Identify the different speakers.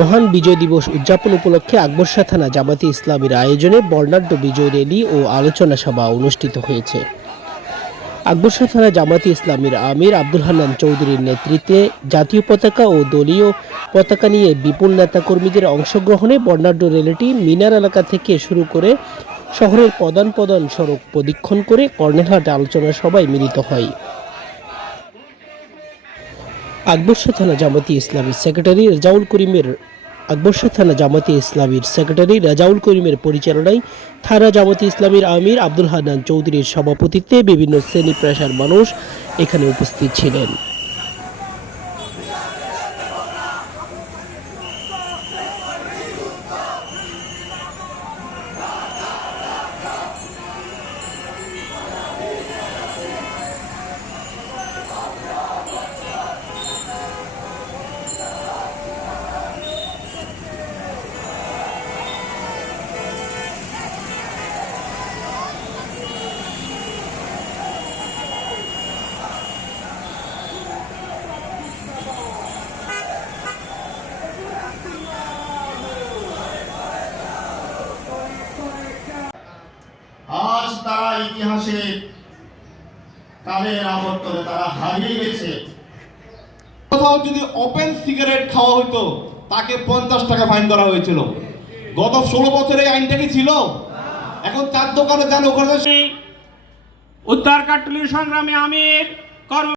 Speaker 1: মহান বিজয় দিবস উদযাপন উপলক্ষে আকবরশাহ থানা জামাতি ইসলামীর আয়োজনে বর্ণাঢ্য বিজয় র্যালি ও আলোচনা সভা অনুষ্ঠিত হয়েছে। আকবরশাহ থানা জামাতি ইসলামীর আমির আব্দুল হান্নান চৌধুরীর নেতৃত্বে জাতীয় পতাকা ও দলীয় পতাকা নিয়ে বিপুল নেতাকর্মীদের অংশগ্রহণে বর্ণাঢ্য র্যালিটি মিনার এলাকা থেকে শুরু করে শহরের প্রধান প্রধান সড়ক প্রদক্ষিণ করে কর্নেলহাট আলোচনা সভায় মিলিত হয়। আকবরশাহ থানা জামাতি ইসলামী সেক্রেটারি রাজাউল করিমের আকবরশাহ থানা জামাতি ইসলামীর সেক্রেটারি রাজাউল করিমের পরিচালনায় থানা জামাতি ইসলামীর আমির আব্দুল হান্নান চৌধুরীর সভাপতিত্বে বিভিন্ন শ্রেণি পেশার মানুষ এখানে উপস্থিত ছিলেন।
Speaker 2: ইতিহাসে কালের আবর্তনে তারা হারিয়ে গেছে।
Speaker 3: কোথাও যদি ওপেন সিগারেট খাওয়া হতো তাকে পঞ্চাশ টাকা ফাইন করা হয়েছিল। গত ষোলো বছরে এই আইনটা কি ছিল? এখন চার দোকানে যান ওখানে
Speaker 4: উদ্ধার কাটুলির সংগ্রামে আমির কর্ম